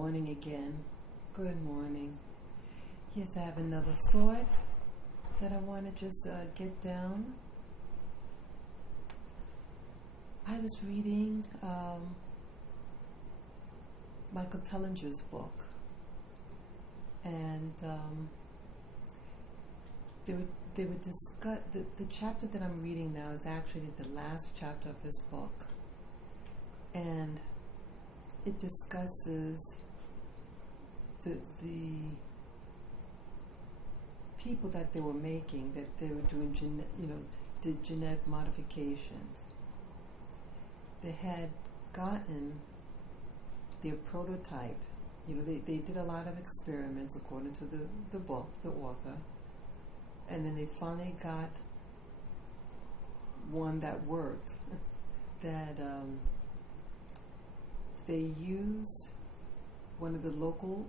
morning again. Good morning. Yes, I have another thought that I want to just get down. I was reading Michael Tellinger's book, and they would discuss the chapter that I'm reading now is actually the last chapter of his book, and it discusses the people that they were making, that they were doing did genetic modifications. They had gotten their prototype. They did a lot of experiments according to the book, the author, and then they finally got one that worked. That they used one of the local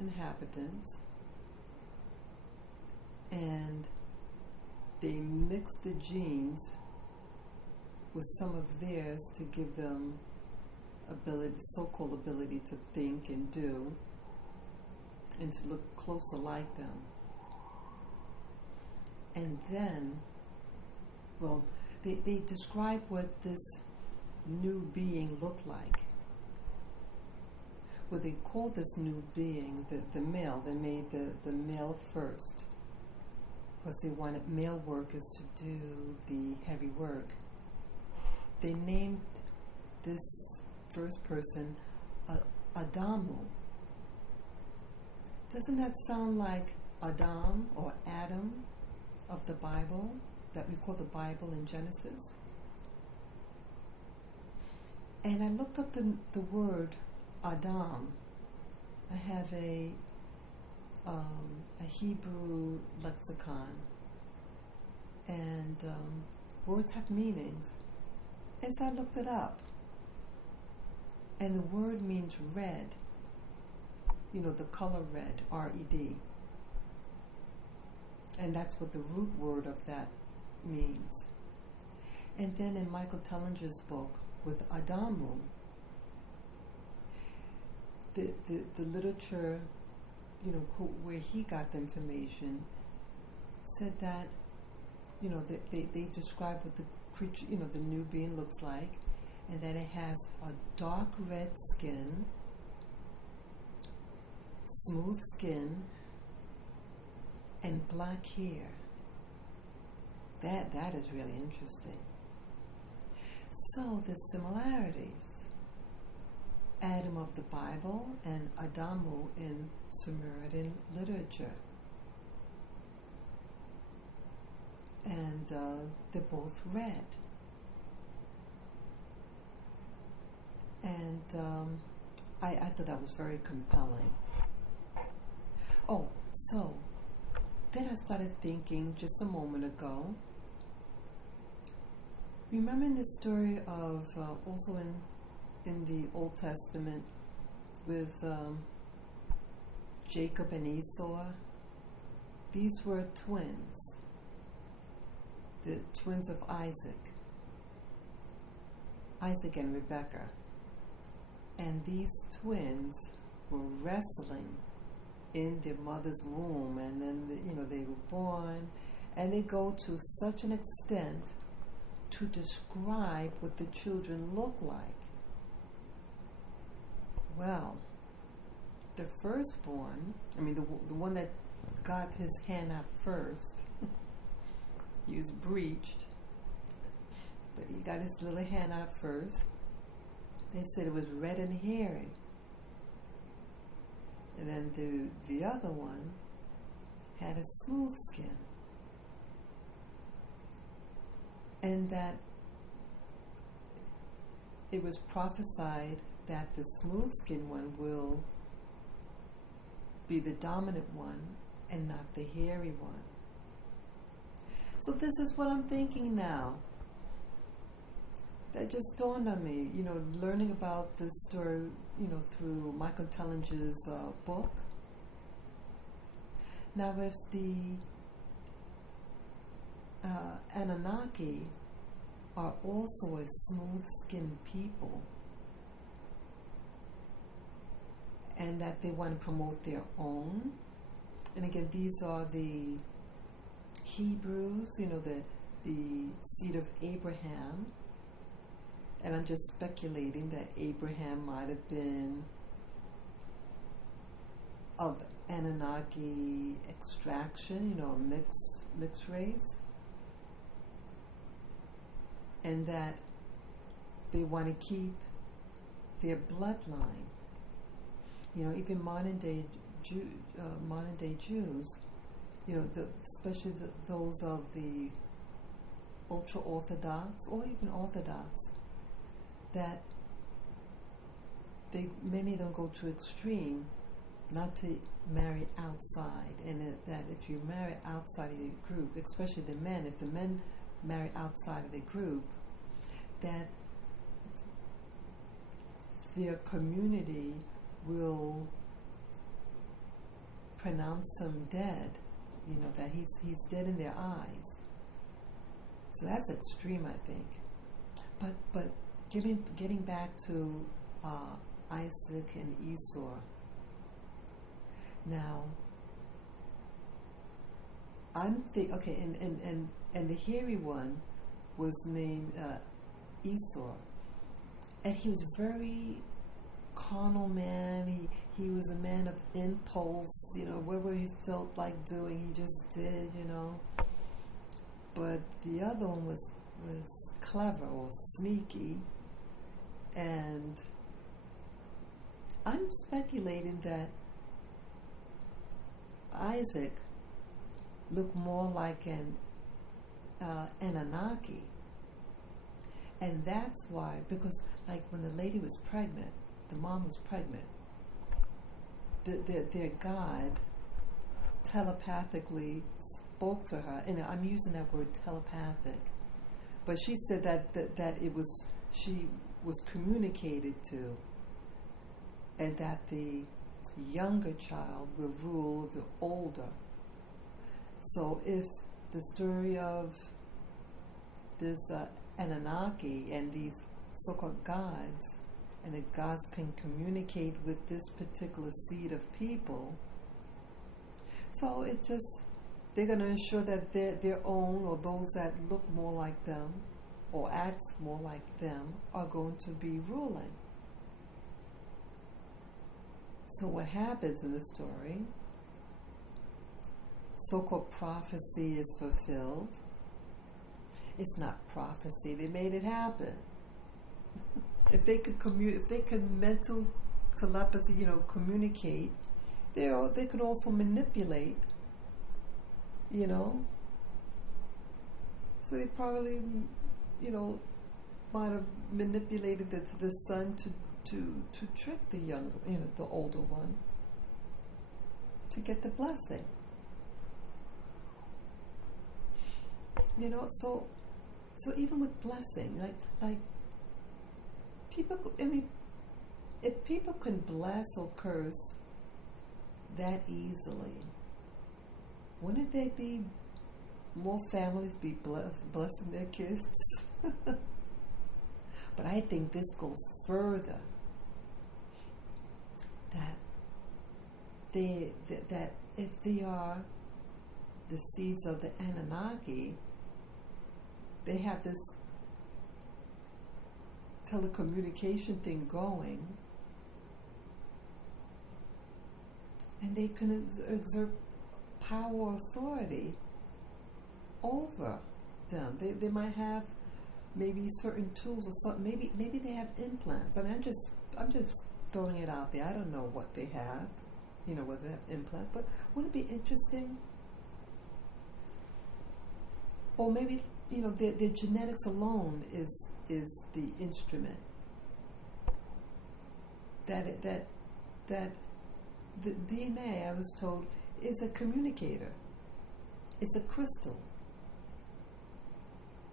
inhabitants, and they mixed the genes with some of theirs to give them so-called ability to think and do, and to look closer like them. And then, they describe what this new being looked like. Well, they called this new being the male. They made the male first, because they wanted male workers to do the heavy work. They named this first person Adamu. Doesn't that sound like Adam or Adam of the Bible, that we call the Bible in Genesis? And I looked up the word Adam. I have a Hebrew lexicon, and words have meanings. And so I looked it up. And the word means red. The color red, R-E-D. And that's what the root word of that means. And then in Michael Tellinger's book, with Adamu, the literature, where he got the information, said that, they describe what the creature, the new being looks like, and that it has a dark red skin, smooth skin, and black hair. That is really interesting. So the similarities: Adam of the Bible and Adamu in Sumerian literature. And they're both red. And I thought that was very compelling. So then I started thinking just a moment ago. Remember in the story of, also in the Old Testament, with Jacob and Esau? These were twins. The twins of Isaac and Rebekah. And these twins were wrestling in their mother's womb, and then they were born, and they go to such an extent to describe what the children look like. Well, the firstborn, the one that got his hand out first, he was breached, but he got his little hand out first. They said it was red and hairy. And then the other one had a smooth skin. And that it was prophesied that the smooth skin one will be the dominant one and not the hairy one. So this is what I'm thinking now. That just dawned on me, learning about this story, through Michael Tellinger's book. Now, if the Anunnaki are also a smooth-skinned people, and that they want to promote their own. And again, these are the Hebrews, the seed of Abraham. And I'm just speculating that Abraham might have been of Anunnaki extraction, a mixed race. And that they want to keep their bloodline. Even modern day Jews, especially those of the ultra Orthodox or even Orthodox, that many of them go to extreme not to marry outside, and that if you marry outside of your group, especially the men, if the men marry outside of the group, that their community will pronounce him dead, that he's dead in their eyes. So that's extreme, I think. But getting back to Isaac and Esau. Now, I'm and the hairy one was named Esau, and he was very carnal man. He was a man of impulse, whatever he felt like doing, he just did, But the other one was clever or sneaky, and I'm speculating that Isaac looked more like an Anunnaki, and that's why, because like when the lady was pregnant, the mom was pregnant, their God telepathically spoke to her, and I'm using that word telepathic, but she said that she was communicated to, and that the younger child will rule the older. So if the story of this Anunnaki and these so-called gods, and the gods can communicate with this particular seed of people, so it's just, they're going to ensure that their own, or those that look more like them or act more like them, are going to be ruling. So what happens in the story, so-called prophecy is fulfilled. It's not prophecy, they made it happen. If they could mental telepathy, communicate, they could also manipulate, So they probably, might have manipulated the son to trick the younger, the older one, to get the blessing. So even with blessing, like people, if people can bless or curse that easily, wouldn't there be more families be blessing their kids? But I think this goes further. That if they are the seeds of the Anunnaki, they have this telecommunication thing going, and they can exert power or authority over them. They might have maybe certain tools or something. Maybe they have implants. I mean, I'm just throwing it out there. I don't know what they have, whether they have implants. But wouldn't it be interesting? Or maybe their genetics alone is the instrument. That the DNA, I was told, is a communicator. It's a crystal.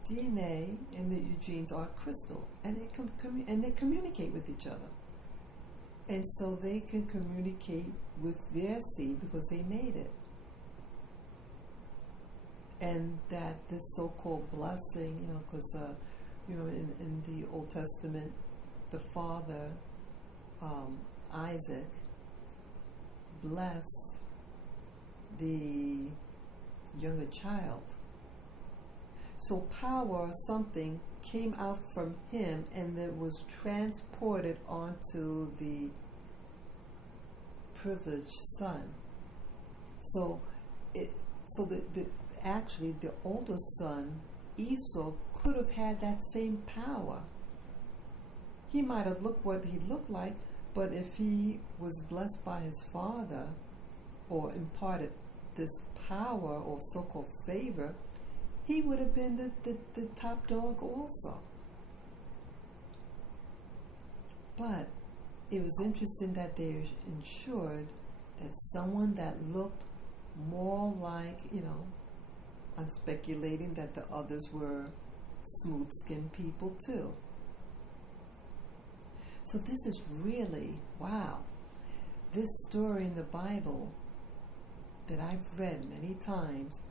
DNA and the genes are crystal, and they communicate with each other, and so they can communicate with their seed because they made it. And that this so-called blessing, because in the Old Testament, the father, Isaac, bless the younger child. So power or something came out from him and it was transported onto the privileged son. So actually the older son, Esau, could have had that same power. He might have looked what he looked like, but if he was blessed by his father or imparted this power or so-called favor, he would have been the top dog also. But it was interesting that they ensured that someone that looked more like, I'm speculating that the others were smooth-skinned people too. So this is really, wow. This story in the Bible that I've read many times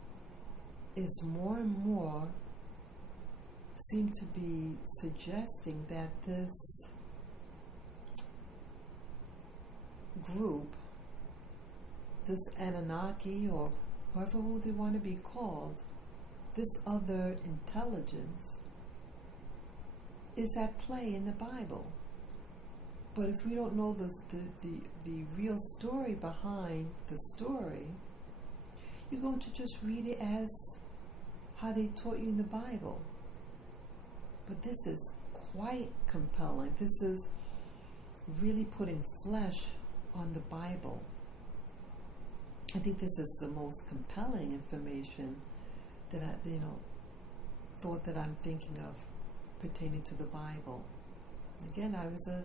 is more and more seem to be suggesting that this group, this Anunnaki or who they want to be called, this other intelligence is at play in the Bible. But if we don't know the real story behind the story, you're going to just read it as how they taught you in the Bible. But this is quite compelling. This is really putting flesh on the Bible. I think this is the most compelling information that I, thought that I'm thinking of pertaining to the Bible. Again, I was a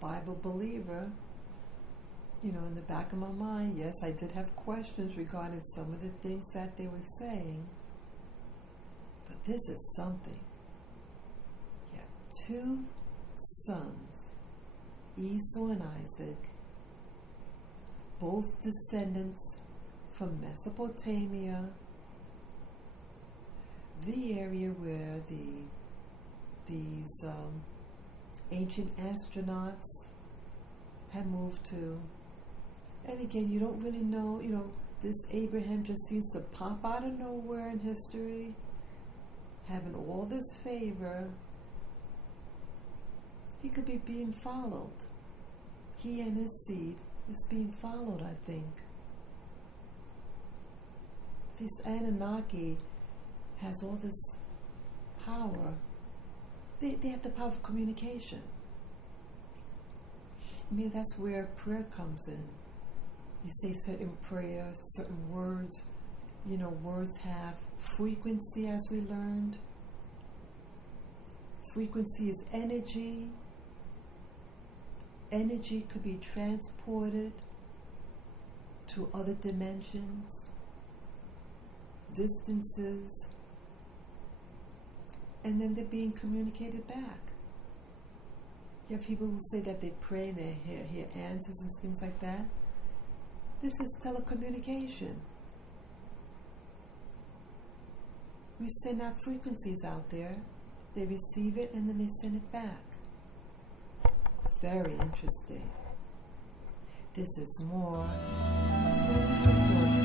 Bible believer. In the back of my mind, yes, I did have questions regarding some of the things that they were saying. But this is something. You have two sons, Esau and Isaac, both descendants from Mesopotamia, the area where these ancient astronauts had moved to. And again, you don't really know, this Abraham just seems to pop out of nowhere in history, having all this favor. He could be being followed. He and his seed is being followed, I think. This Anunnaki has all this power. They have the power of communication. Maybe that's where prayer comes in. You say certain prayers, certain words. Words have frequency, as we learned. Frequency is energy. Energy could be transported to other dimensions, distances, and then they're being communicated back. You have people who say that they pray and they hear answers and things like that. This is telecommunication. We send out frequencies out there, they receive it, and then they send it back. Very interesting. This is more food for thought.